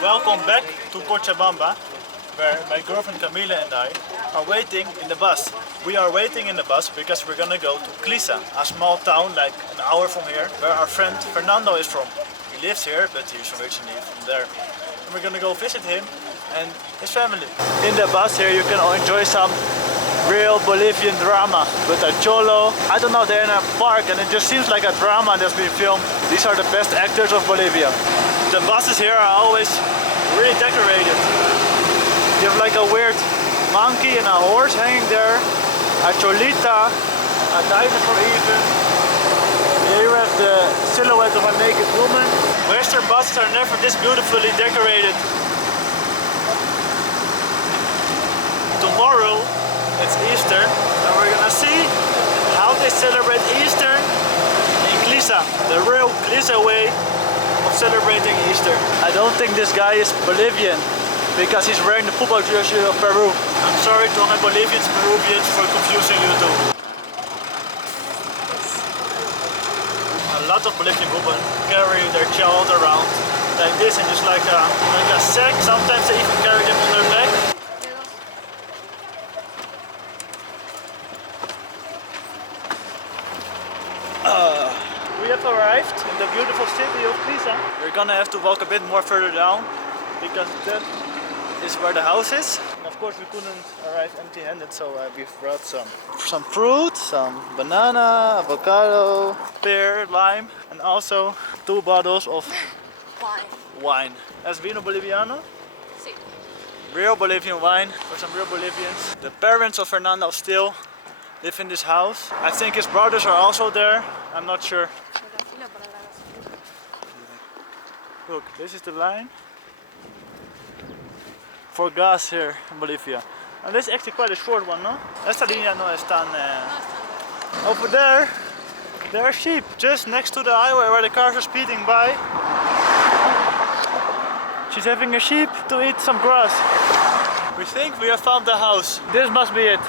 Welcome back to Cochabamba, where my girlfriend Camila and I are waiting in the bus. We are waiting in the bus because we're gonna go to Cliza, a small town like an hour from here, where our friend Fernando is from. He lives here, but he's originally from there. And we're gonna go visit him and his family. In the bus here you can enjoy some real Bolivian drama with a cholo. I don't know, they're in a park and it just seems like a drama that's been filmed. These are the best actors of Bolivia. The buses here are always really decorated. You have like a weird monkey and a horse hanging there, a cholita, a dinosaur even. Here you have the silhouette of a naked woman. Western buses are never this beautifully decorated. Tomorrow it's Easter and we're gonna see how they celebrate Easter in Cliza, the real Cliza way of celebrating Easter. I don't think this guy is Bolivian because he's wearing the football jersey of Peru. I'm sorry to all my Bolivians, Peruvians for confusing you too. A lot of Bolivian women carry their child around like this and just like a sack. Sometimes they even carry them on their back. We have arrived in the beautiful city of Cliza. We're gonna have to walk a bit more further down because that is where the house is. And of course we couldn't arrive empty-handed, so we've brought some fruit, some banana, avocado, pear, lime, and also 2 bottles of wine. ¿Es vino boliviano? Sí. Real Bolivian wine for some real Bolivians. The parents of Fernando still live in this house. I think his brothers are also there. I'm not sure. Look, this is the line for gas here in Bolivia. And this is actually quite a short one, no? Esta línea no es tan... Over there are sheep, just next to the highway where the cars are speeding by. She's having a sheep to eat some grass. We think we have found the house. This must be it.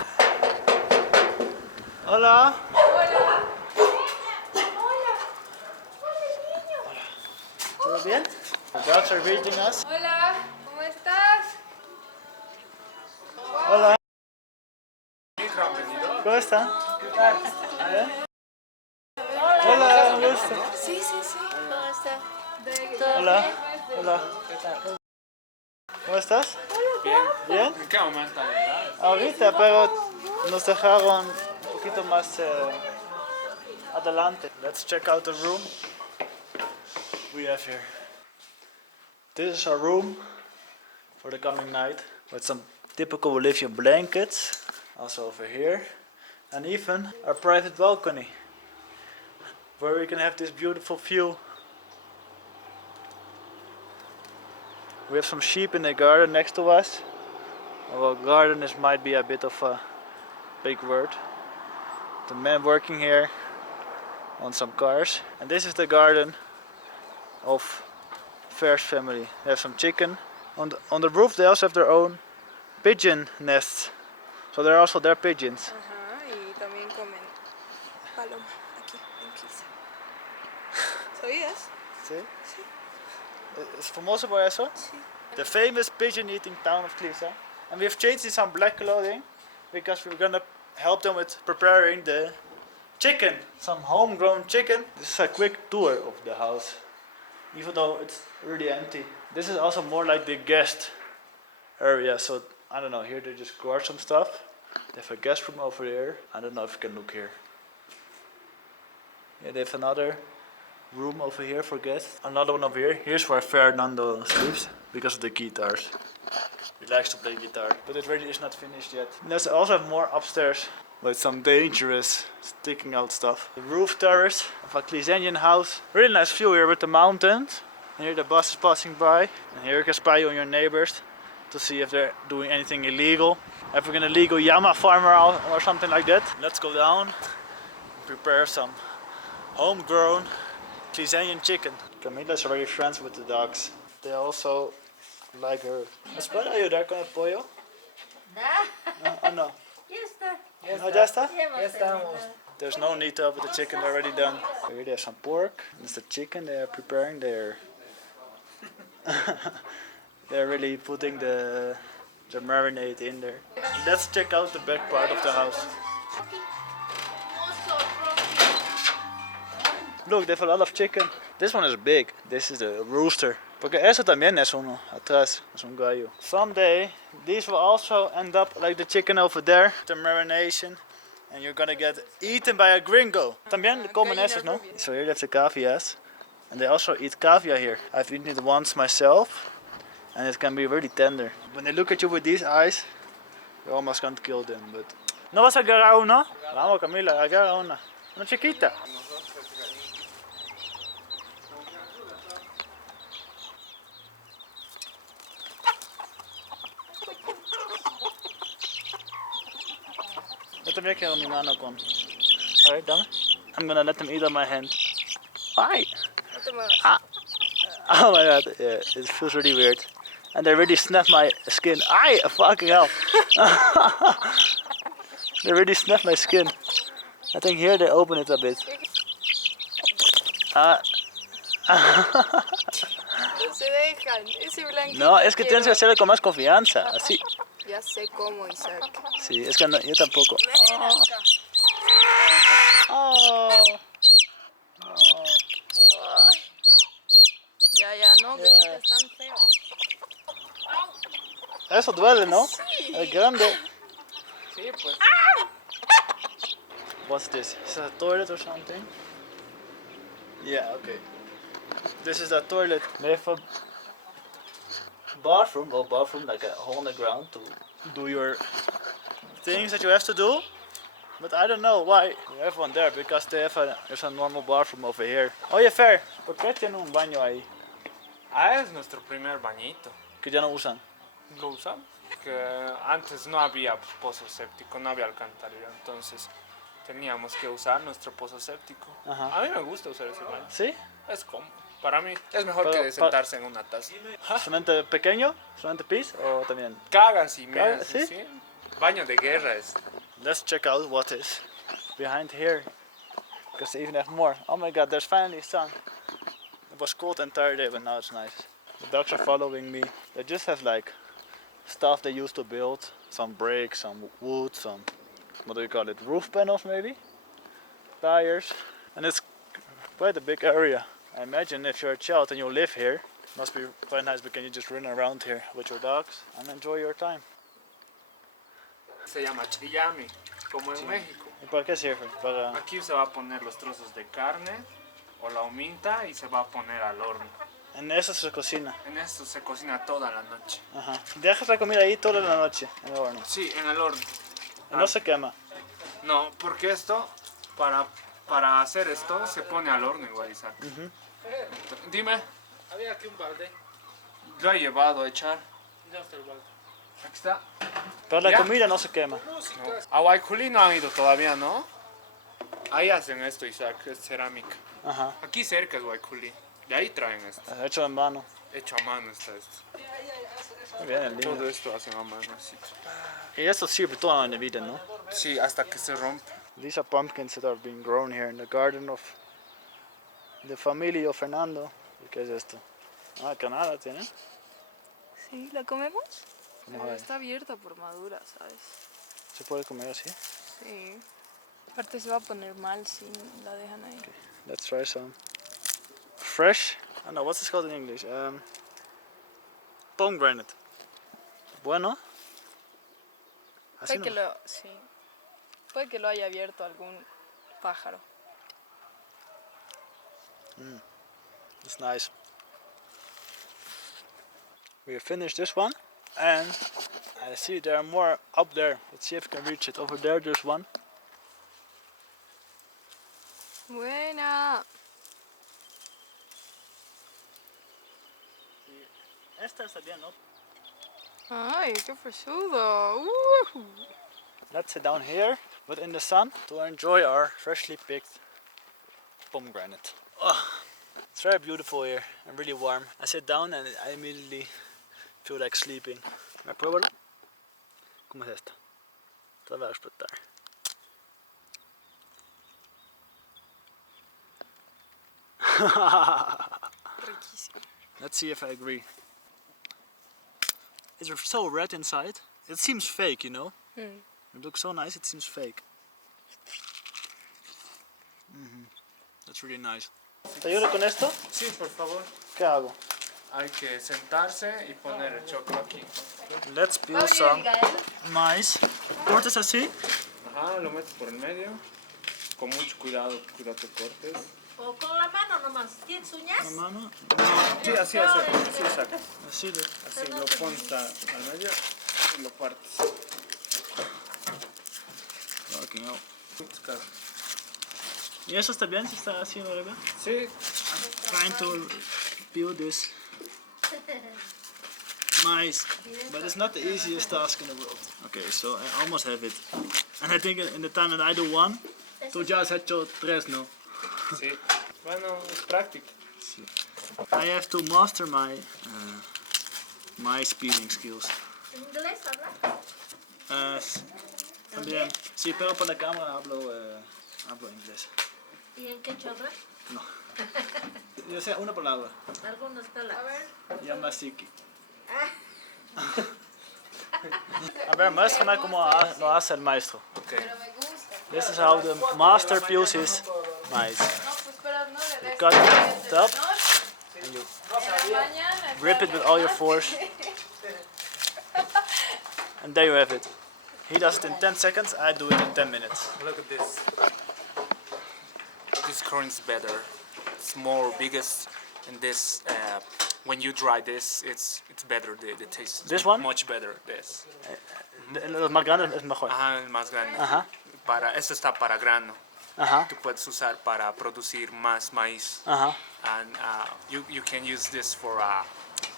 Hola. Hola. ¿Todo bien? The dogs are greeting us. Hola, ¿cómo estás? Hola. ¿Cómo está? Hola, un gusto. Sí, sí, sí. ¿Cómo está? Hola. Hola. ¿Cómo estás? Bien. ¿Bien? ¿En qué momento llegar? Ahorita, pero nos dejaron un poquito más adelante. Let's check out the room we have here. This is our room for the coming night with some typical Bolivian blankets, also over here, and even our private balcony where we can have this beautiful view. We have some sheep in the garden next to us. Well, garden might be a bit of a big word. The man working here on some cars. And this is the garden of Ver's family. They have some chicken. On the roof they also have their own pigeon nests. So they're also their pigeons. Ajá, y también comen paloma aquí en Cliza. ¿Sabías? See? Sí. ¿Es famoso por eso? Sí. The famous pigeon eating town of Cliza. And we have changed in some black clothing because we're gonna help them with preparing the chicken. Some homegrown chicken. This is a quick tour of the house, even though it's really empty. This is also more like the guest area, so I don't know, here they just guard some stuff. They have a guest room over there. I don't know if you can look here. Yeah, they have another room over here for guests. Another one over here. Here's where Fernando sleeps because of the guitars. He likes to play guitar, but it really is not finished yet. And there's also have more upstairs with some dangerous sticking out stuff. The roof terrace of a Clizenian house. Really nice view here with the mountains. And here the bus is passing by. And here you can spy on your neighbors to see if they're doing anything illegal. Having an illegal llama farmer out or something like that. Let's go down and prepare some homegrown Clizenian chicken. Camila's already friends with the dogs. They also like her. ¿Espera ayudar con el pollo? No, oh no. Ya está. No, ya está? Ya estamos. There's no need to have the chicken already done. Here there's some pork. This is the chicken they are preparing there. They're really putting the marinade in there. Let's check out the back part of the house. Look, they have a lot of chicken. This one is big. This is a rooster. Porque eso también es uno atrás, es un gallo. Someday, these will also end up like the chicken over there, the marination, and you're gonna get eaten by a gringo. También comen esos, no? So here they have the cavias, and they also eat caviar here. I've eaten it once myself, and it can be really tender. When they look at you with these eyes, you almost can't kill them, but... ¿No vas a agarrar uno? Vamos, Camila, agarra una. Una chiquita. Yo también quiero mi mano con. Alright, dame. I'm gonna let them eat on my hand. Ay! No te muevas. Ah. Oh my god, yeah, it feels really weird. And they really snap my skin. Ay! Fucking hell! They really snap my skin. I think here they open it a bit. Ah. No se dejan. Ese blanquito. No, es que quiero. tienes que hacerlo con más confianza. Así. Ya sé cómo, Isaac. Sí, es que no, yo tampoco. Ven acá. Oh. Oh. Ay. Ya, no grites tan feo. Eso duele, ¿no? Sí. Es grande. Sí, pues. What's this? Is that a toilet or something? Yeah, okay. This is a toilet. They have a bathroom, like a hole in the ground to do your things that you have to do. But I don't know why you have one there, because they have there's a normal bathroom over here. Oye, Fer, ¿por qué tiene un baño ahí Ah, es nuestro primer bañito. que ya no usan? Lo usamos. Que antes no había pozo séptico, no había alcantarilla, entonces teníamos que usar nuestro pozo séptico. Ajá. A mí me gusta usar ese baño. ¿Sí? Es cómodo. Para mí es mejor Pero, que sentarse en una taza. ¿Solamente pequeño? ¿Solamente pis? ¿O también? Cagas y meas, ¿Sí? ¿sí? Baño de guerra es. Let's check out what is behind here, because they even have more. Oh my god, there's finally sun. It was cold the entire day, but now it's nice. The dogs are following me. They just have like stuff they used to build, some bricks, some wood, some, what do you call it, roof panels maybe? Tires. And it's quite a big area. I imagine if you're a child and you live here, it must be quite nice because you just run around here with your dogs and enjoy your time. Se llama chillami, como en México. ¿Y para qué sirve? Para... Aquí se va a poner los trozos de carne o la huminta y se va a poner al horno. En eso se cocina. En esto se cocina toda la noche. Ajá. Dejas la comida ahí toda la noche en el horno. Sí, en el horno. Y no se quema. No, porque esto, para hacer esto, se pone al horno igual, Isaac. Dime. Había aquí un balde. Lo he llevado a echar. Ya está el balde. Aquí está. Pero la Ya. comida no se quema. No. A Guayculí no han ido todavía, ¿no? Ahí hacen esto, Isaac, es cerámica. Ajá. Aquí cerca es Guayculí. De ahí traen esto. Hecho en mano. Hecho a mano está esto. Muy bien, es lindo. Todo esto hacen a mano, así. Y esto sirve todo en la vida, ¿no? Sí, hasta que se rompe. These are pumpkins that are being grown here in the garden of the family of Fernando. ¿Y qué es esto? Ah, Canadá tiene. ¿Sí? ¿La comemos? ¿Cómo Pero es? está abierta por madura, ¿sabes? ¿Se puede comer así? Sí. Aparte se va a poner mal si la dejan ahí. Let's try some. Fresh? I don't know, what's this called in English? Pomegranate. Bueno. Así Puede que no. sí. Puede que lo haya abierto algún pájaro. It's nice. We have finished this one, and I see there are more up there. Let's see if we can reach it. Over there, there's one. Buena. Esta está bien, ¿no? Ay, qué fresudo. Let's sit down here, but in the sun, to enjoy our freshly picked pomegranate. Oh, it's very beautiful here and really warm. I sit down and I immediately feel like sleeping. ¿Me pruébalo? ¿Cómo es esto? Te va a explotar. Riquísimo. Let's see if I agree. It's so red inside. It seems fake, you know. Mm. It looks so nice. It seems fake. That's really nice. ¿Te ayudo con esto? Sí, por favor. ¿Qué hago? Hay que sentarse y poner el choclo aquí. Let's peel some mais. Cortes así. Ajá, lo metes por el medio. Con mucho cuidado, cuidado te cortes. O con la mano nomás. ¿Tienes uñas? La mano. Sí, así, así sacas. Así de. Así lo pones al medio y lo partes. Fucking hell. ¿Y eso está bien? ¿Si está así, Bolivia? Sí. Trying to peel this mais, but it's not the easiest task in the world. Okay, so I almost have it. And I think in the time that I do one, tú ya has hecho tres, no? Sí. Bueno, es práctica. I have to master my peeling skills. ¿En inglés habla? También. Sí, pero para la cámara hablo inglés. ¿Y en qué habla? No. Yo sé una palabra. Algunas palabras. Yamasiki. A ver, muéstrame cómo lo hace el maestro. Okay. This is how the master peels his mais. You cut it up and you rip it with all your force. And there you have it. He does it in 10 seconds, I do it in 10 minutes. Look at this. This corn is better. It's more biggest, and this when you dry this, it's better. The taste. Is This one? much better. This. Los más grandes es mejor. Ajá, el más grande. Ajá. Esto está para grano. Ajá. Tú puedes usar para producir más maíz. Ajá. And you can use this for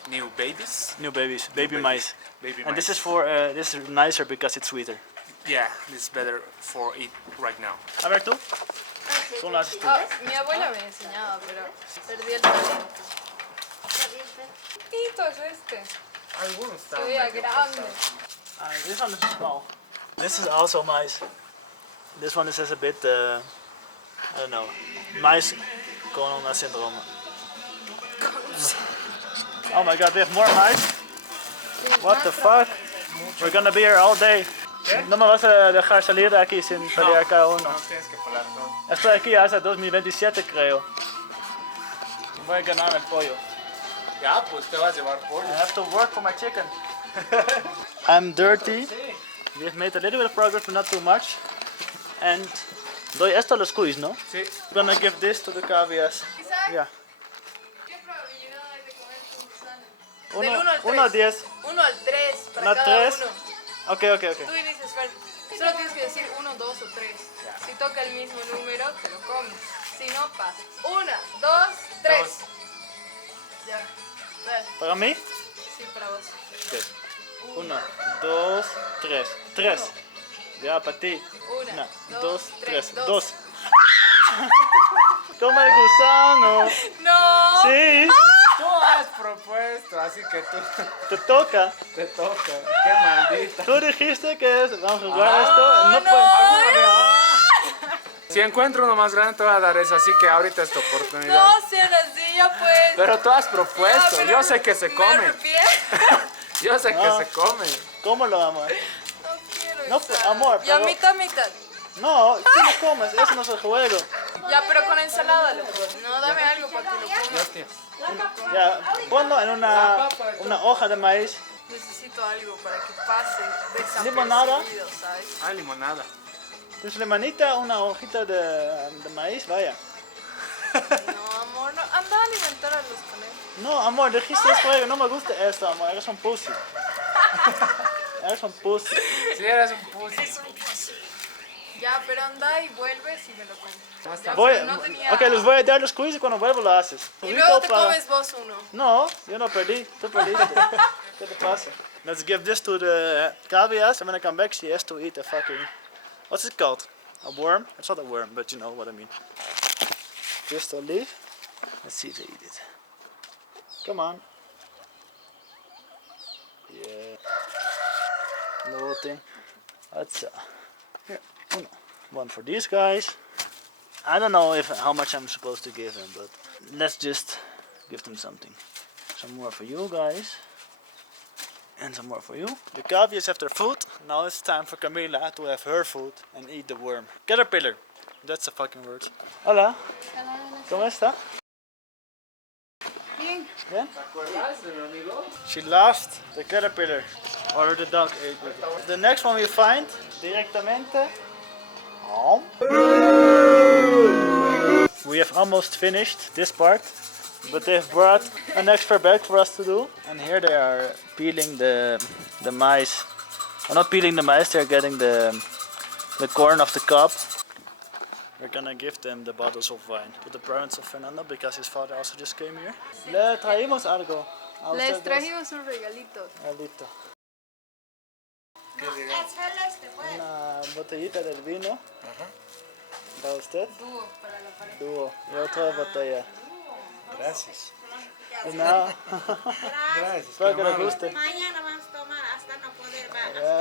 new babies. New babies, baby mais. Baby And this mice. is for this is nicer because it's sweeter. Yeah, it's better for it right now. A ver tú. ¿Cómo lo haces tú? Mi abuela me enseñaba, pero perdí el talento. Tito es este. Algunos Se están veía medio grande. This one is small. This is also mais. This one is a bit, I don't know, mais con una syndrome. Oh my god, we have more mice? What the fuck? We're gonna be here all day. No me vas a dejar salir de aquí sin pelear cada uno. No, tienes que pelar todo. Estoy aquí hasta 2027 creo. Voy a ganar el pollo. Ya, pues te vas a llevar pollo. I have to work for my chicken. I'm dirty. We have made a little bit of progress, but not too much. And doy esto a los cuis, ¿no? Sí. I'm gonna give this to the cavias. Yeah. ¿Qué probabilidad hay de comer tu gusano? Uno, Del 1 al 3. 1 a 10. 1 al 3 para Una cada 3. uno. Ok. Tú inicias, Fer. Solo tienes que decir 1, 2 o 3. Si toca el mismo número, te lo comes. Si no, pasas. 1, 2, 3. Ya. Dale. ¿Para mí? Sí, para vos. 1, 2, 3. 3. Ya, para ti. 1, 1, 2, 2, 3. 3. 2. Toma el gusano. ¡No! Sí. Tú has propuesto, así que tú Te toca. te toca. Qué maldita. Tú dijiste que vamos a jugar esto. No, Si encuentro uno más grande te voy a dar eso, así que ahorita es tu oportunidad. No sean así, ya pues. Pero tú has propuesto, Ya, pero yo sé que se me come. arrepiento. Yo sé No. que se come. ¿Cómo lo amo? No quiero No, estar. amor, Ya, pero- mitad, mitad. No, tú lo comes. Eso no es el juego. Ya, pero con ensalada. No, dame algo para que lo coma. Ya, ponlo en una hoja de maíz. Necesito algo para que pase desapercibido, ¿Limonada? ¿sabes? Ah, limonada. Dus limonita, una hojita de maíz, vaya. No, amor, no. Anda a alimentar a los conejos. No, amor, dijiste es juego. No me gusta esto, amor. Eres un pussy. Eres un pussy. Si eres un pussy. Ya, pero anda y vuelves y me lo comes. Ya, Voy, pero no tenía... ok, les voy a dar los quiz y cuando vuelvo lo haces. Y luego te Para- comes vos uno. No, yo no perdí. Tú perdiste. ¿Qué te pasa? Let's give this to the cavias and when I come back she has to eat a fucking... What's it called? A worm? It's not a worm, but you know what I mean. Just a leaf. Let's see if they eat it. Come on. Yeah. The whole thing. That's here. One for these guys. I don't know how much I'm supposed to give them, but let's just give them something. Some more for you guys. And some more for you. The caviars have their food. Now it's time for Camila to have her food and eat the worm. Caterpillar. That's the fucking word. Hola. ¿Cómo está? Bien. Bien? She lost the caterpillar. Or the dog ate it. The next one we find, directamente. Oh. We have almost finished this part. But they've brought an extra bag for us to do. And here they are peeling the maize. Well, not peeling the maize, they're getting the corn off the cob. We're gonna give them the bottles of wine to the parents of Fernando because his father also just came here. Le traímos algo. A Les ustedes. trajimos un regalito. Alito. Una botellita del vino. ¿Para usted? Dúo para la pareja. Dúo. Y otra botella. Gracias. De nada. Gracias. Espero que les guste. Mañana vamos a tomar hasta no poder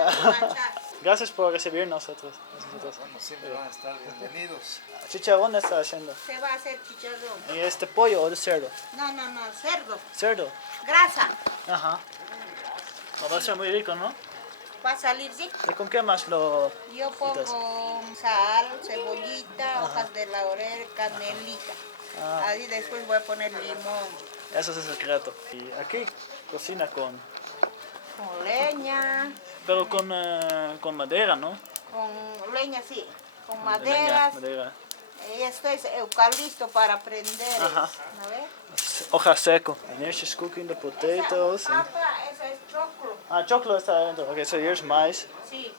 hasta Gracias por recibirnos nosotros. Bueno, siempre van a estar bienvenidos. Chicharrón está haciendo. Se va a hacer chicharrón. ¿Y este pollo o de cerdo? No, cerdo. Cerdo. Grasa. Ajá. Va a ser muy rico, ¿no? Va a salir rico. ¿Y con qué más lo...? Yo pongo sal, cebollita, hojas de laurel, canelita. Ahí después voy a poner limón. Eso es el secreto. Y aquí cocina con Leña. Pero con madera, ¿no? Con leña, sí. Con Leña, maderas. madera. Y esto es eucalipto para prender. Ajá. ¿No ves? Hoja seco. And here's just cooking the potatoes. And... Papa, eso es choclo. Ah, choclo está adentro. Okay, so here's maize. Sí.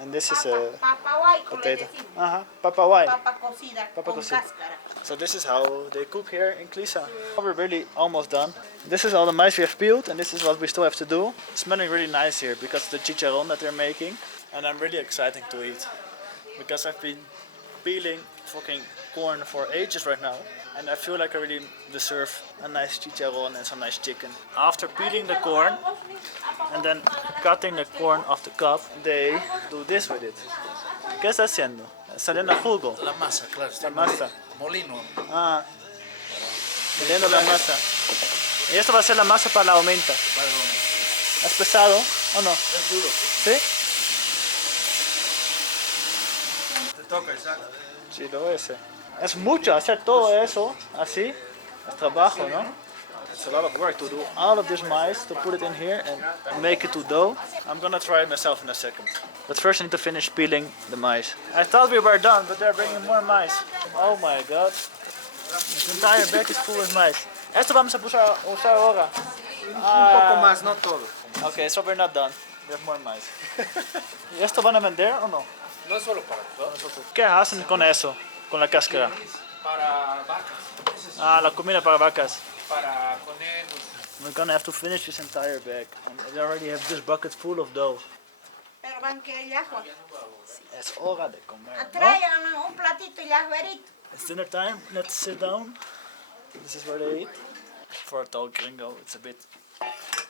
And this is Papa white, le potato. decimos. Ajá, papa white. Papa cocida Papa con cocida. cáscara. So this is how they cook here in Cliza. We're really almost done. This is all the maize we have peeled, and this is what we still have to do. It's smelling really nice here because of the chicharron that they're making. And I'm really excited to eat. Because I've been peeling fucking corn for ages right now. And I feel like I really deserve a nice chicharron and some nice chicken. After peeling the corn and then cutting the corn off the cob, they do this with it. ¿Qué está haciendo? Saliendo jugo. La masa, claro. La masa. Molino. Ah, moliendo la masa. Y esto va a ser la masa para la aumenta. ¿Es pesado o no? Es duro. ¿Sí? Te toca, exacto. Sí, lo es. Es mucho hacer todo eso así. Es trabajo, ¿no? It's a lot of work to do all of this maize, to put it in here and make it to dough. I'm gonna try it myself in a second. But first I need to finish peeling the maize. I thought we were done, but they're bringing more maize. Oh my god. The entire bag is full with maize. Esto vamos a usar ahora. Un poco más, no todo. Okay, so we're not done. We have more maize. ¿Y esto van a vender o no? No es solo para nosotros, ¿Qué hacen con eso? Con la cáscara. para vacas, Ah, la comida para vacas. para conejos. We're gonna have to finish this entire bag. And they already have this bucket full of dough. Pero van que el ajo. Es hora de comer, ¿no? Traigan un platito y ajuerito. It's dinner time. Let's sit down. This is where they eat. For a tall gringo, it's a bit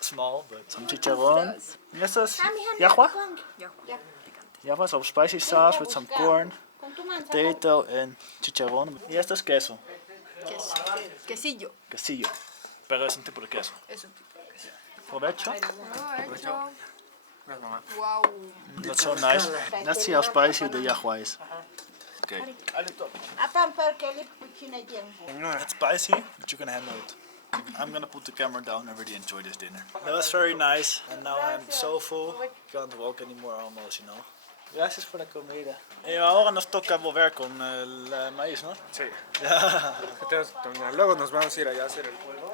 small, but some chicharron. Y esto es yahua. Yahua, some spicy sauce with some corn, Con tu manzana. potato, and chicharron. Y esto es queso. Queso. Quesillo. Quesillo. Pero es un tipo de queso. Es un tipo de queso. Provecho. Hecho. Gracias, mamá. Wow. That's so nice. Let's see how spicy the yahua is. Okay. Apan perché lì cucina tiene. It's spicy, but you can handle it. I'm gonna put the camera down and really enjoy this dinner. That was very nice, and now I'm so full, can't walk anymore almost, you know. Gracias por la comida. Y ahora nos toca volver con el maíz, ¿no? Sí. Tenemos que terminar. Luego nos vamos a ir allá a hacer el juego.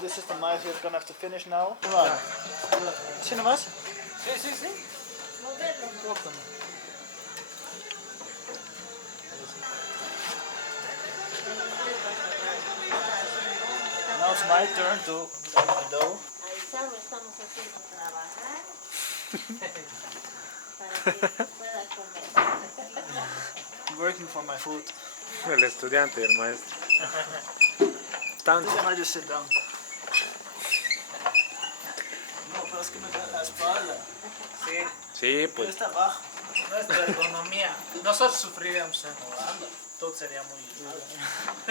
This is the maíz we're gonna have to finish now. Come on. ¿Sí nomás? Sí, sí, sí. Now it's my turn to make my dough. Ahí estamos haciendo trabajar para que pueda comer. I'm working for my food. El estudiante y el maestro. Tanto. Can I just sit down? No, pero es que me da la espalda. Sí, Sí, pues. Está abajo. nuestra economía. Nosotros sufriríamos en Holanda. Todo sería muy...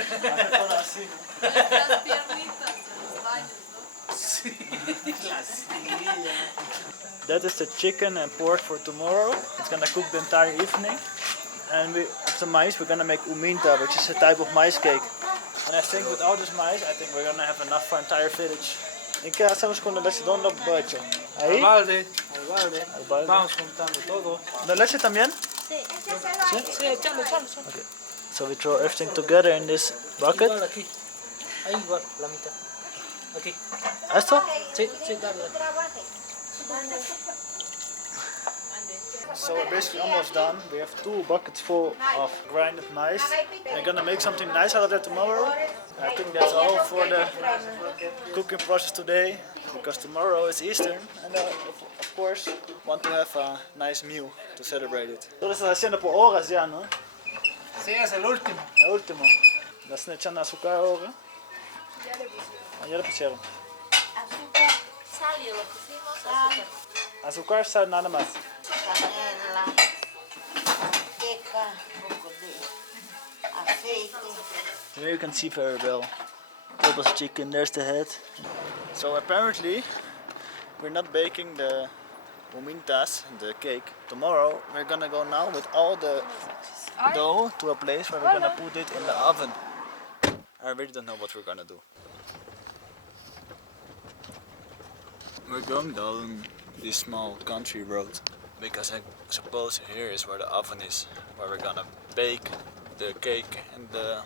Hace todo así, ¿no? Nuestras piernitas en los baños, ¿no? That is the chicken and pork for tomorrow. It's gonna cook the entire evening. And of the mice, we're gonna make uminta, which is a type of mice cake. And I think with all this mice, I think we're gonna have enough for entire village. ¿En qué hacemos con la leche? ¿Dónde lo hecho? Ahí. Al balde. Vamos juntando todo. ¿La leche también? Sí, Sí, echalo. Okay. So we throw everything together in this bucket. Igual aquí. Ahí igual, la mitad. Aquí. ¿Esto? Sí, dale. So we're basically almost done. We have 2 buckets full of grinded mice. We're gonna make something nice out of that tomorrow. I think that's all for the cooking process today, because tomorrow is Easter, and of course want to have a nice meal to celebrate it. Tú lo estás haciendo por horas ya, ¿no? Sí, es el último. El último. ¿Le están echando azúcar ahora? Ya le pusieron. Ah, ya le pusieron. azúcar, sal y lo pusimos, azúcar, Azúcar, sal, nada más. canela, manteca, un poco de aceite. Here you can see very well. That was chicken, there's the head. So apparently we're not baking the umintas, the cake. Tomorrow we're gonna go now with all the dough to a place where we're gonna put it in the oven. I really don't know what we're gonna do. We're going down this small country road because I suppose here is where the oven is, where we're gonna bake the cake and the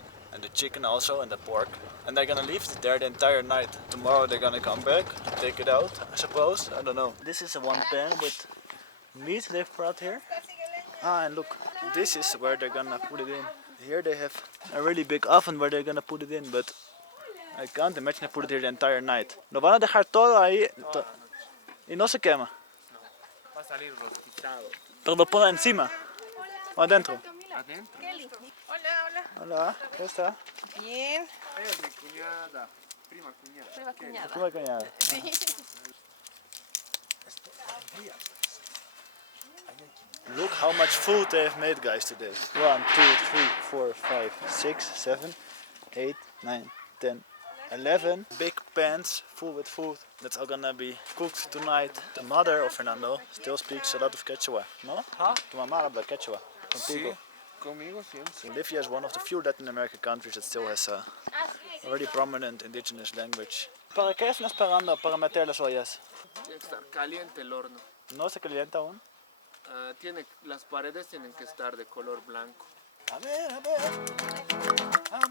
chicken also and the pork. And they're gonna leave it there the entire night. Tomorrow they're gonna come back, take it out, I suppose. I don't know. This is a one pan with meat they've brought here. Ah, and look, this is where they're gonna put it in. Here they have a really big oven where they're gonna put it in, but I can't imagine they put it here the entire night. Lo van a dejar todo ahí y no se quema. Va a salir rostizado. Pero lo ponen encima o adentro. ¿Adentro? Hola, hola. Hola, ¿cómo está? Bien. Ella es mi cuñada. Prima cuñada. Prima cuñada. ¿Cómo cuñada? Look how much food they have made, guys, today. 1, 2, 3, 4, 5, 6, 7, 8, 9, 10, 11 big pans full with food. That's all gonna be cooked tonight. The mother of Fernando still speaks a lot of Quechua, no? Huh? Tu mamá habla Quechua. Contigo. Conmigo siempre. Bolivia is one of the few Latin American countries that still has a very prominent indigenous language. ¿Para qué están esperando para meter las ollas? Tiene que estar caliente el horno. ¿No se calienta aún? Las paredes tienen que estar de color blanco. A ver, a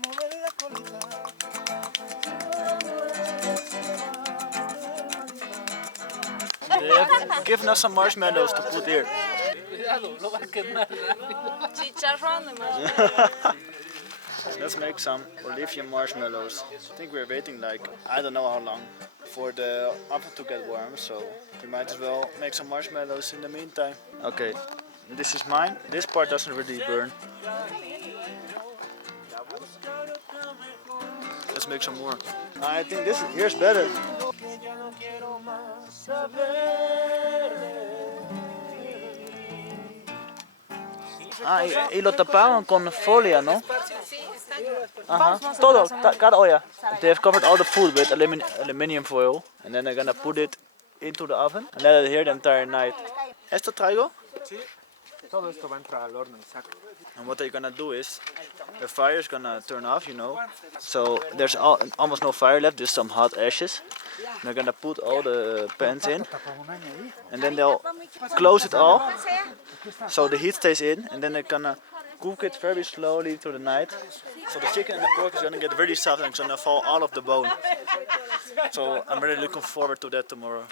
mover la colita. They have given us some marshmallows to put here. Cuidado, no va a quemar. Chicharrón de marshmallow. Let's make some Bolivian marshmallows. I think we're waiting like, I don't know how long, for the oven to get warm, so we might as well make some marshmallows in the meantime. Okay, this is mine. This part doesn't really burn. Let's make some more. I think here's better. Ah, y lo taparon con folia, ¿no? Ajá. Todo, cada olla. They have covered all the food with aluminium foil, and then they're gonna put it into the oven and let it here the entire night. ¿Esto traigo? Sí. Todo esto va a entrar al horno, exacto. And what they're gonna do is, the fire is gonna turn off, you know. So there's almost no fire left, just some hot ashes. And they're gonna put all the pans in, and then they'll close it all, so the heat stays in, and then they're gonna cook it very slowly through the night. So the chicken and the pork is gonna get really soft and it's gonna fall all of the bone. So I'm really looking forward to that tomorrow.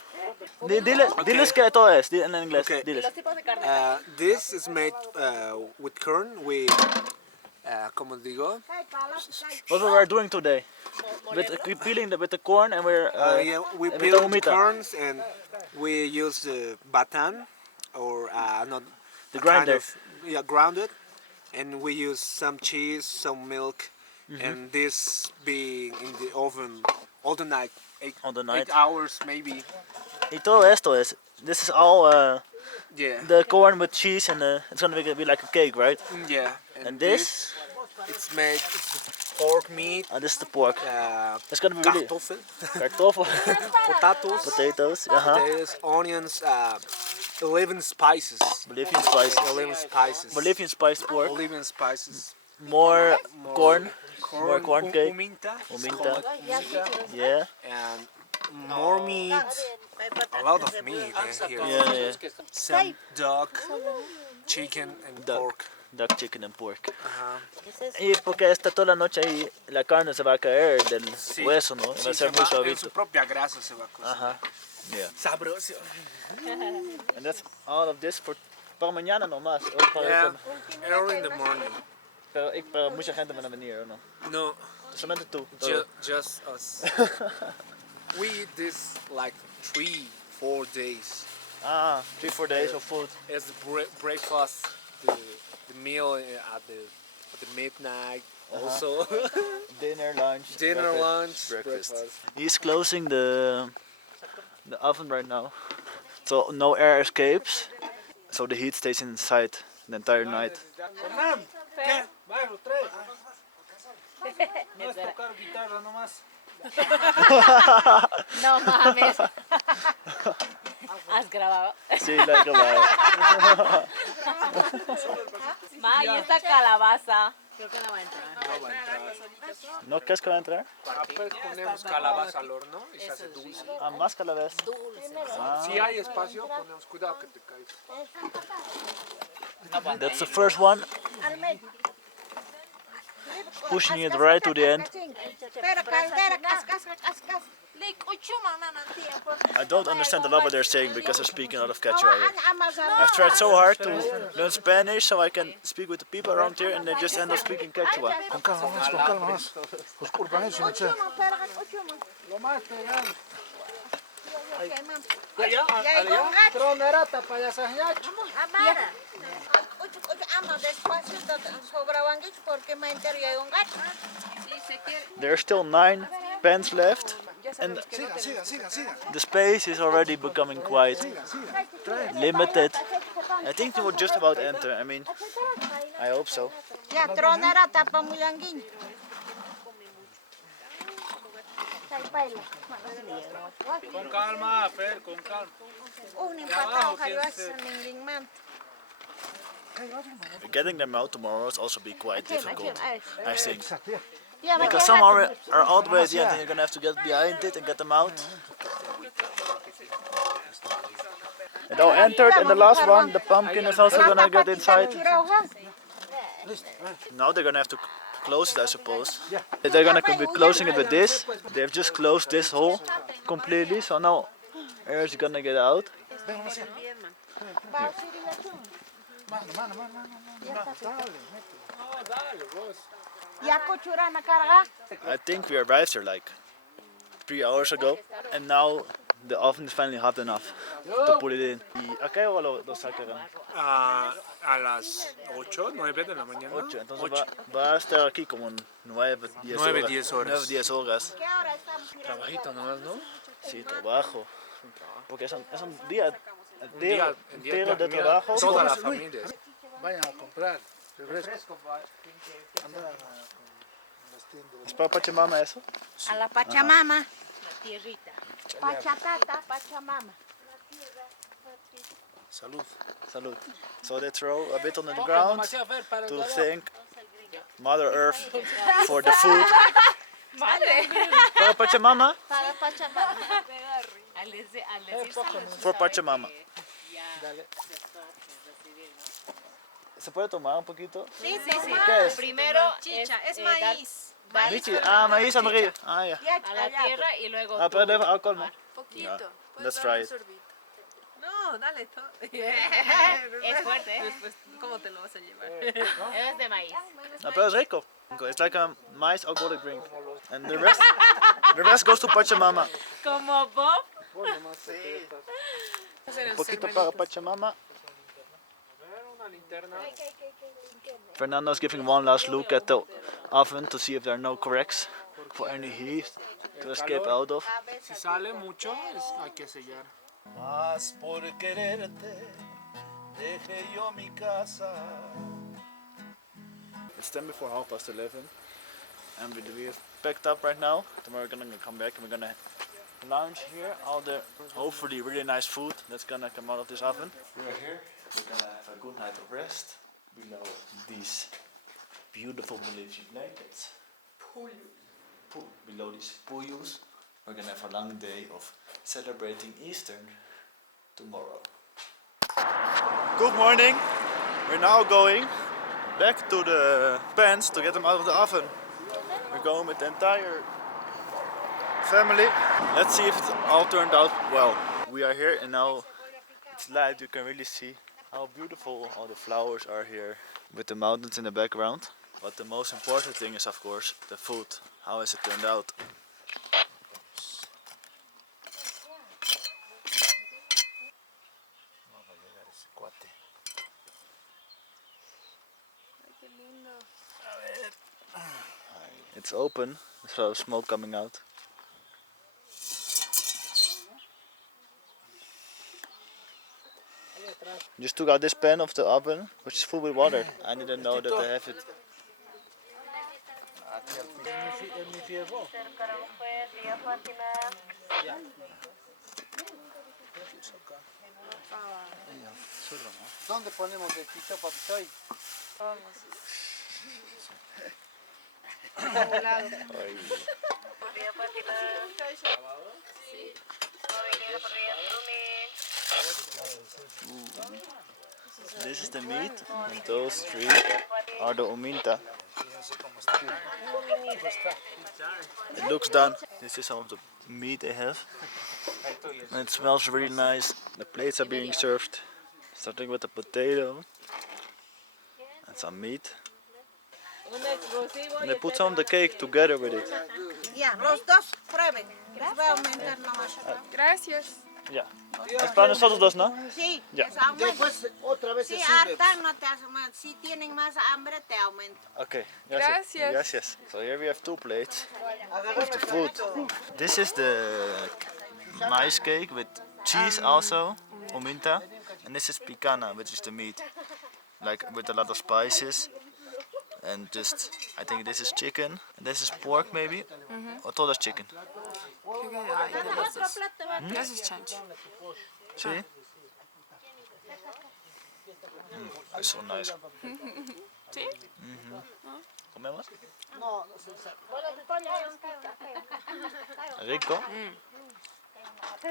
Diles qué todo es, en inglés. Okay. Diles. This is made with corn. We, como digo, What we are doing today? We're peeling with the corn and we're yeah, we with peel the humita. corns and we use the batan or not The a grinder. grounded, and we use some cheese, some milk, and this be in the oven all the night. All the night. 8 hours maybe. Y todo esto is, this is all Yeah. the corn with cheese and it's gonna be like a cake, right? Yeah. And this? It's made pork meat, And this is the pork. It's gonna be really kartoffel, kartoffel, potatoes, potatoes, potatoes, onions, 11 spices. Bolivian spices, 11 spices. Bolivian spiced pork, Bolivian spices. more corn, more corn cake, Uminta. uminta, yeah, And more meat. A lot of meat here. yeah. Some duck, chicken, and Duck. pork. Duck, chicken and pork. Ajá. Y porque está toda la noche ahí, la carne se va a caer del Sí. hueso, ¿no? Sí, Va a ser se muy va- en suavito. su propia grasa se va a cocinar. Ajá. Yeah. Sabroso. And that's all of this for para mañana nomás. O para, Yeah, early in the morning. pero para mucha gente van a venir, ¿o no? No, Solamente tú. just us. We eat this like 3-4 days. 3-4 days of food. It's the breakfast, the meal at the midnight. Also, Dinner, lunch, dinner, breakfast, lunch, breakfast. breakfast. He's closing the oven right now, so no air escapes, so the heat stays inside the entire night. No es tocar guitarra nomás. No mames. ¿Has grabado? Sí, la he grabado. Ma, y esta calabaza. Creo que no va a entrar. ¿No crees que va a entrar? Después ponemos calabaza al horno y se hace dulce. Más calabaza. Si hay espacio, ponemos cuidado que te caigas. That's the first one. Pushing it right to the end. Pero caldera, cascas. I don't understand a lot what they're saying because they're speaking a lot of Quechua here. I've tried so hard to learn Spanish so I can speak with the people around here and they just end up speaking Quechua. Con calma más. Disculpa, eso, muchacho. Lo más pegado. Tronerata, payasajacho. Amara. Amo despacio, sobrawanguich porque me enteré hay un gato. There are still 9 pens left and the space is already becoming quite limited. I think they will just about enter. I mean, I hope so. Ya, tronerata pa muyanguin. Con calma, Fer, con calma. Un empatado, jaribas, ningman. Getting them out tomorrow will also be quite difficult, I think. Yeah, Because some are all the way at the end and you're gonna have to get behind it and get them out. It all entered and the last one, the pumpkin is also gonna get inside. Now they're gonna have to close it, I suppose. They're gonna be closing it with this. They've just closed this hole completely, so now air is gonna get out. I think we arrived here like 3 hours ago, and now the oven is finally hot enough to put it in. ¿Y a qué hora lo sacarán? A las 8, 9 de la mañana. 8, entonces va a estar aquí como 9, 10 horas. 9, 10 horas. 9, 10 horas. Trabajito nomás, ¿no? Sí, trabajo. Porque es un día Día entero de mira, trabajo. Toda la familia. Vayan a comprar. Refresco. ¿Es para Pachamama eso? A la Pachamama. Tierrita. Pachatata, Pachamama. Salud. Salud. So they throw a bit on the ground to thank Mother Earth for the food. Para Pachamama? Para Pachamama. For Pachamama. ¿Se puede tomar un poquito? Sí. ¿Qué es? Primero Chicha, es maíz. Michi, maíz amarillo. Ya. a la tierra y luego Pero debe alcohol, ¿no? Poquito. Yeah. Puedes Let's dar try un it. sorbito. No, dale todo. es fuerte, ¿eh? Después, ¿cómo te lo vas a llevar? Es de maíz. Pero es rico. It's like a nice alcoholic drink. And the rest goes to Pachamama. Como Bob. Un poquito para Pachamama. Fernando's giving one last look at the oven to see if there are no cracks for any heat to escape out of. Si sale mucho, hay que sellar. Más por quererte, dejé yo mi casa. It's 10 before 11:30. and we have packed up right now. Tomorrow we're gonna come back and we're gonna lounge here. All the hopefully really nice food that's gonna come out of this oven. We're here. We're gonna have a good night of rest below these beautiful Bolivian blankets. Below these puyos. We're gonna have a long day of celebrating Easter tomorrow. Good morning. We're now going back to the pans to get them out of the oven. We're going with the entire family. Let's see if it all turned out well. We are here and now it's light. You can really see how beautiful all the flowers are here with the mountains in the background. But the most important thing is of course the food. How has it turned out? It's open, there's a lot of smoke coming out. Just took out this pan of the oven, which is full with water. I didn't know that they have it. ¿Dónde ponemos el picho, papitoy? This is the meat, and those three are the uminta. It looks done. This is some of the meat they have. And it smells really nice. The plates are being served. Starting with the potato and some meat. And they put some of the cake together with it. Ya, los dos prueben. Les voy a aumentar nomás. Gracias. Ya. Es para nosotros dos, ¿no? Sí, Ya. les aumento. Después otra vez se Si sirve. hartan no te hace mal. Si tienen más hambre te aumento. Okay. Gracias. Gracias. So here we have two plates of the food. This is the nice cake with cheese also, uminta. And this is picana, which is the meat. Like with a lot of spices. And just, I think this is chicken. And this is pork maybe. Or todo es chicken. Eso es chancho. See? It's so nice. ¿Sí? ¿Comemos? Rico.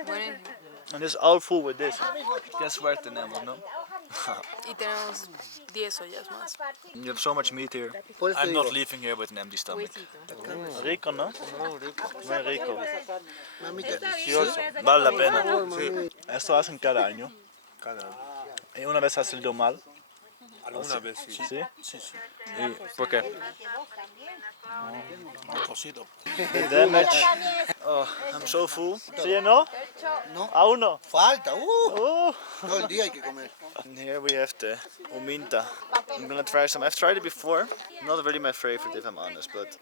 Buenísimo. And it's all full with this. Guess where tenemos, no? Y tenemos 10 ollas más. You have so much meat here. I'm not leaving here with an empty stomach. Rico, no? Muy rico. Delicioso. Vale la pena. Esto hacen cada año. ¿Y una vez ha salido mal? Alguna vez sí. ¿Sí? ¿Y por qué? Cocido. Damage. Oh, I'm so full. ¿Sí, no? No. Aún no. Falta, Oh. todo el día hay que comer. And here we have the uminta. I'm gonna try some. I've tried it before. Not really my favorite if I'm honest, but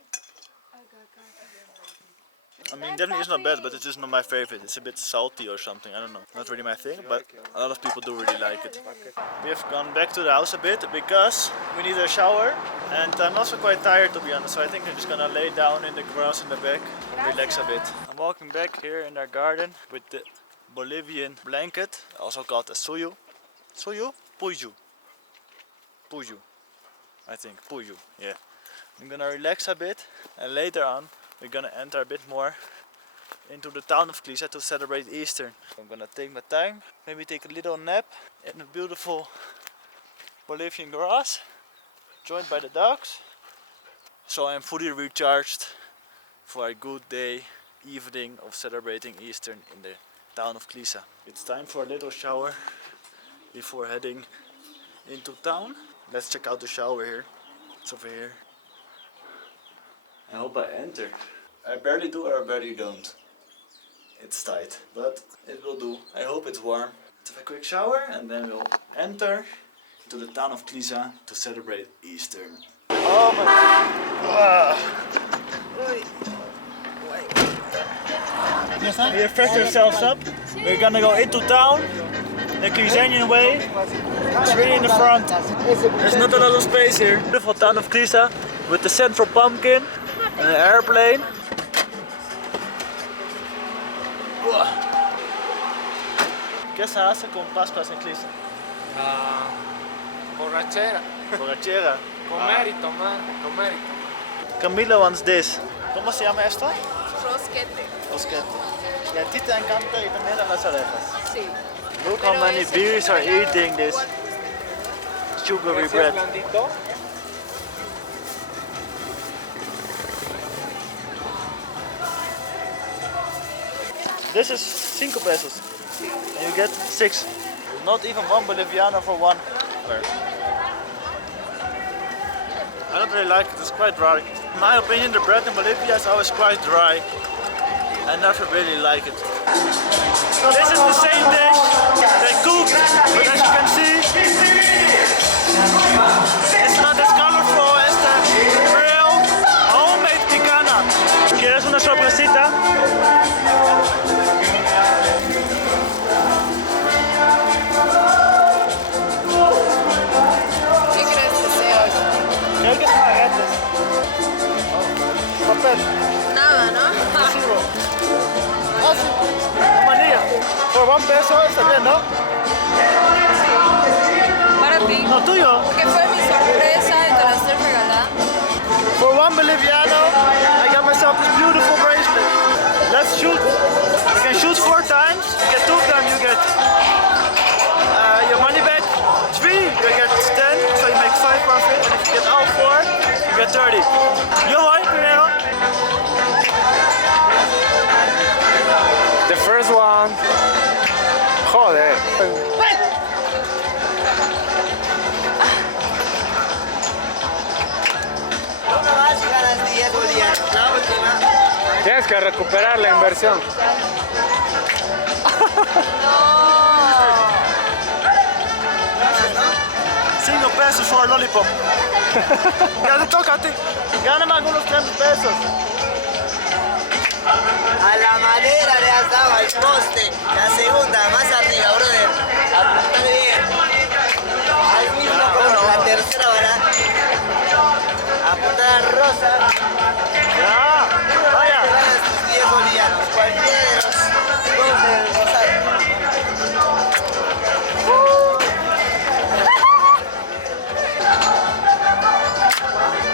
I mean, definitely it's not bad, but it's just not my favorite. It's a bit salty or something, I don't know. Not really my thing, but a lot of people do really like it. We have gone back to the house a bit because we need a shower and I'm also quite tired to be honest, so I think I'm just gonna lay down in the grass in the back and relax a bit. I'm walking back here in our garden with the Bolivian blanket, also called a suyu. Suyu? Puyu. Puyu. I think, puyu, yeah. I'm gonna relax a bit and later on we're gonna enter a bit more into the town of Cliza to celebrate Easter. I'm gonna take my time, maybe take a little nap in the beautiful Bolivian grass, joined by the dogs. So I'm fully recharged for a good day, evening of celebrating Easter in the town of Cliza. It's time for a little shower before heading into town. Let's check out the shower here. It's over here. I hope I enter. I barely do or I barely don't. It's tight, but it will do. I hope it's warm. Let's have a quick shower and then we'll enter to the town of Cliza to celebrate Easter. Oh my... We have freshened ourselves up. We're gonna go into town, the Clizanian way. It's really in the front. There's not a lot of space here. Beautiful town of Cliza with the central pumpkin. An airplane. ¿Qué se hace con Pascuas en Cliza? Borrachera. Borrachera. Con mérito, man. Con mérito. Camila wants this. ¿Cómo se llama esto? Rosquete. Rosquete. Y a ti te encanta y también a las orejas. Sí. Look how Pero many ese beers are ya- eating this sugary Ese es bread. blandito. This is 5 pesos. And you get 6. Not even 1 Boliviano for 1. I don't really like it, it's quite dry. In my opinion, the bread in Bolivia is always quite dry. I never really like it. This is the same dish they cooked, but as you can see, it's not as colorful as the real homemade picana. ¿Quieres una sorpresita? ¿Qué crees que sea? Creo que es aretes. Papel. Nada, ¿no? Recibo. Ah, sí. Manilla. Por 1 peso está bien, ¿no? Para ti. No, tuyo. Porque fue mi sorpresa y te la estoy regalando. For 1 Boliviano, I got myself this beautiful bracelet. Let's shoot. You can shoot 4 times. You get 2 of them, you get your money back. 3, you get 10, so you make 5 profit. And if you get all 4, you get 30. Yo voy primero. The first one. Joder. Una más y ganas 10 bolivianos. La última. Tienes que recuperar la inversión. No. 5 pesos for a lollipop. Ya te toca a ti. Gáname algunos 30 pesos. A la madera le has dado al poste. La segunda, más arriba, brother. Apuntar bien. Al mismo como la tercera bala. Apuntar a rosa. Ya. Te Vaya. ganas tus 10 bolivianos. Cualquiera de los juegos del rosario.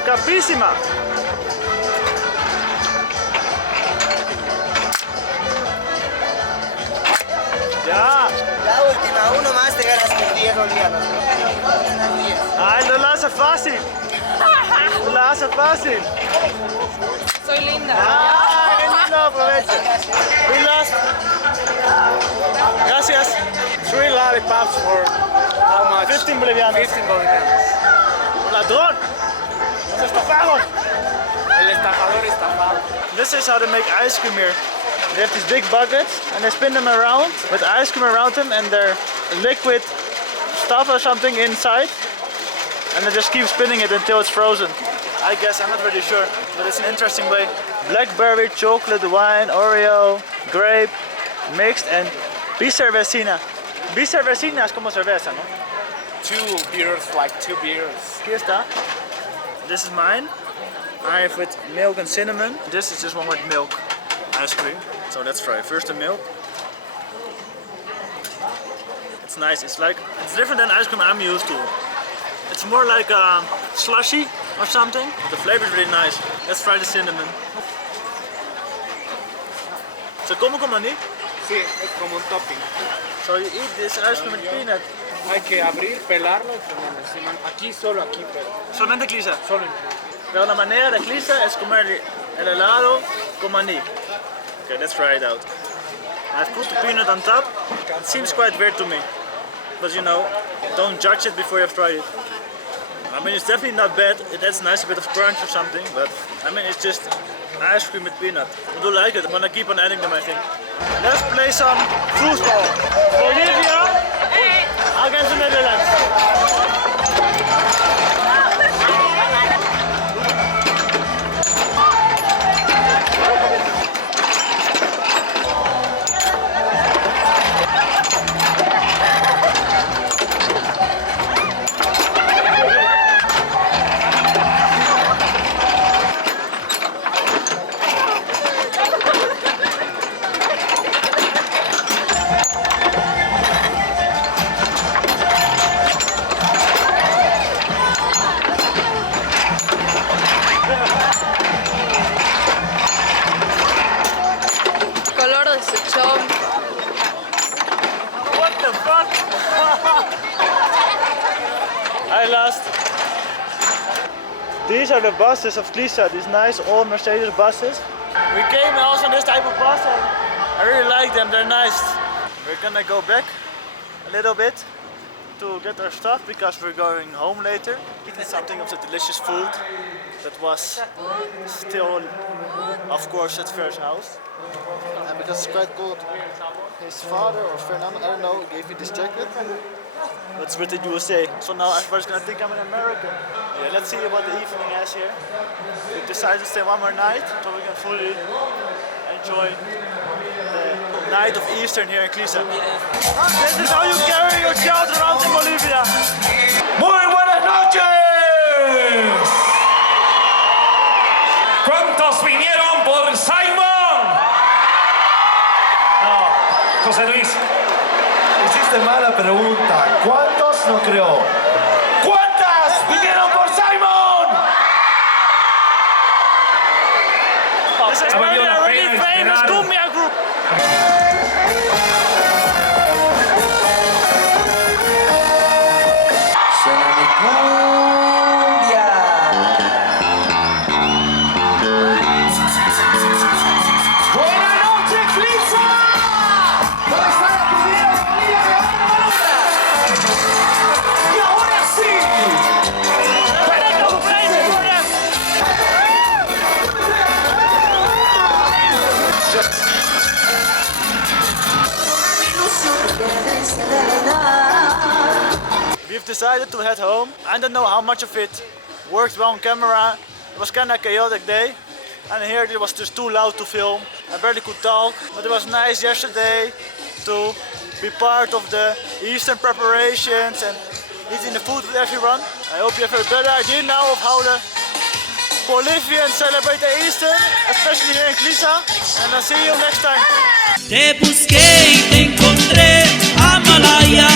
Capísima. Ya. La última, uno más te ganas tus 10 bolivianos. No ganas 10. Ay, no la hace fácil. No la hace fácil. Soy linda. Ay, no aprovecha. We lost. Gracias. 3 lollipops for how much? 15 bolivianos. 15 bolivianos. Ladrón. Nos estafaron. El estafador estafado. This is how they make ice cream here. They have these big buckets and they spin them around with ice cream around them and their liquid stuff or something inside. And they just keep spinning it until it's frozen. I guess, I'm not really sure, but it's an interesting way. Blackberry, chocolate, wine, Oreo, grape, mixed and bicervecina. Bicervecina es como cerveza, ¿no? 2 beers, like 2 beers. Aquí está. This is mine. I have with milk and cinnamon. This is just one with milk ice cream. So let's try. First the milk. It's nice. It's different than ice cream I'm used to. It's more like a slushy or something. The flavor is really nice. Let's try the cinnamon. So como maní. Sí, es como un topping. So you eat this ice cream with peanut. Hay que abrir, pelarlo y ponerlo encima. Aquí, solo aquí, pero Solamente Cliza. solo en Pero la manera de Cliza es comer el helado con maní. Okay, let's try it out. I've put the peanut on top. It seems quite weird to me. But you know, don't judge it before you've tried it. I mean, it's definitely not bad. It adds a nice bit of crunch or something, but I mean, it's just ice cream with peanut. I do like it. I'm gonna keep on adding them, I think. Let's play some football. Bolivia against the Netherlands. last. These are the buses of Cliza, these nice old Mercedes buses. We came also in this type of bus and I really like them, they're nice. We're gonna go back a little bit to get our stuff because we're going home later. Eating something of the delicious food that was still, of course, at Ver's house. And because it's quite cold, his father or Fernando, I don't know, gave me this jacket. That's with the USA. So now everybody's gonna think I'm an American. Yeah, let's see what the evening has here. We decided to stay one more night so we can fully enjoy the night of Easter here in Cliza. This is how you carry your child around in Bolivia. Muy buenas noches. ¿Cuántos vinieron por Simon? No, José Luis. Hiciste mala pregunta. ¿Cuántos no creo? ¿Cuántas vinieron por Simon? This is a really famous cumbia group. Suena mi cumbia. Buenas noches, Cliza. ¿Dónde está la primera familia de banda? Y ahora sí. We've decided to head home. I don't know how much of it worked well on camera. It was kind of a chaotic day. And here it was just too loud to film. I barely could talk. But it was nice yesterday to be part of the Eastern preparations and eating the food with everyone. I hope you have a better idea now of how the Bolivians celebrate the Easter, especially here in Cliza. And I'll see you next time. Te busqué y te encontré, Amalaya.